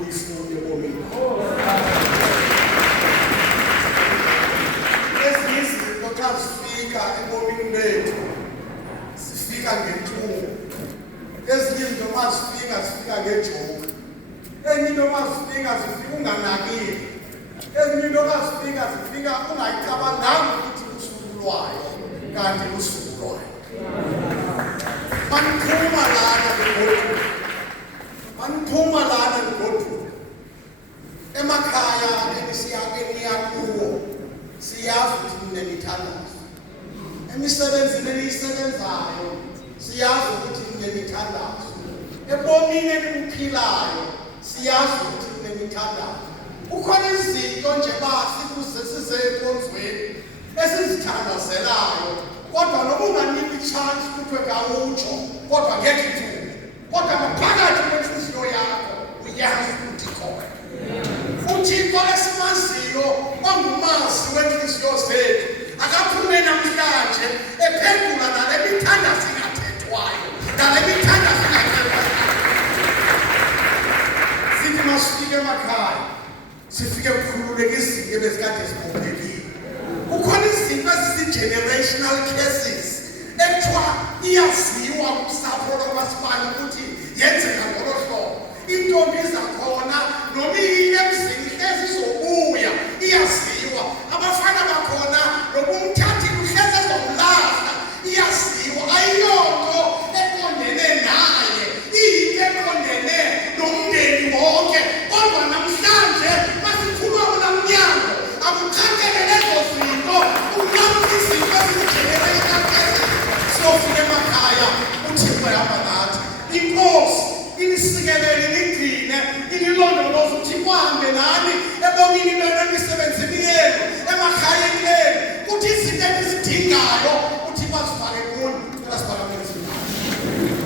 uyifunde ebomini. Ezinye izinto xa zifika ebomini bethu zifika ngentlungu. Ezinye izinto xa zifika ngejoke. Enye into xa zifika unganakile. Ezinye into xa zifika ungayicabanganga ukuthi lusuku lwayo kanti lusuku lwayo. Maniphuma lana ngodwa. Emakhaya eniya kuwo siyazi ukuthi ninemithandazo. Emisebenzini eniyisebenzayo siyazi ukuthi ninemithandazo. Ebomini eniphilayo siyazi ukuthi ninemithandazo. Ukhona izinto nje size enkonzweni esizithandazelayo kodwa noba unganika i-chance kuthiwe kawutsho kodwa ngeke ithuke. Kodwa ngaphakathi kwenhliziyo yakho uyazi ukuthi khona. UThixo esimaziyo ongumazi wenhliziyo zethu akaphume namhlanje ephendula nale mithandazo ingathethwayo, nale mithandazo ingathethwayo. Sithi masifike emakhaya sifike kukhululeka izinto ebezikade zibophekile. Kukhona izinto ezisi-generational cases ekuthiwa iyaziwa kusapho lwamasibani ukuthi yenzeka ngolo hlobo. Intombi zakhona noma emzini ihlezi izobuya iyaziwa. Abafana bakhona noma umthathi uhlezi ezomlahla iyaziwa. Ayiyonto eqondene naye, iyinto eqondene nomndeni wonke. Kodwa namhlanje masiphuma kulamnyango akuqhankele lezo zinto ukunqamula izinto ezisi-generational cases. Siyofika emakhaya uThixo ehamba nathi. Inkosi inisikelele inigcine inilondoloze ukuthi ihambe nani ebomini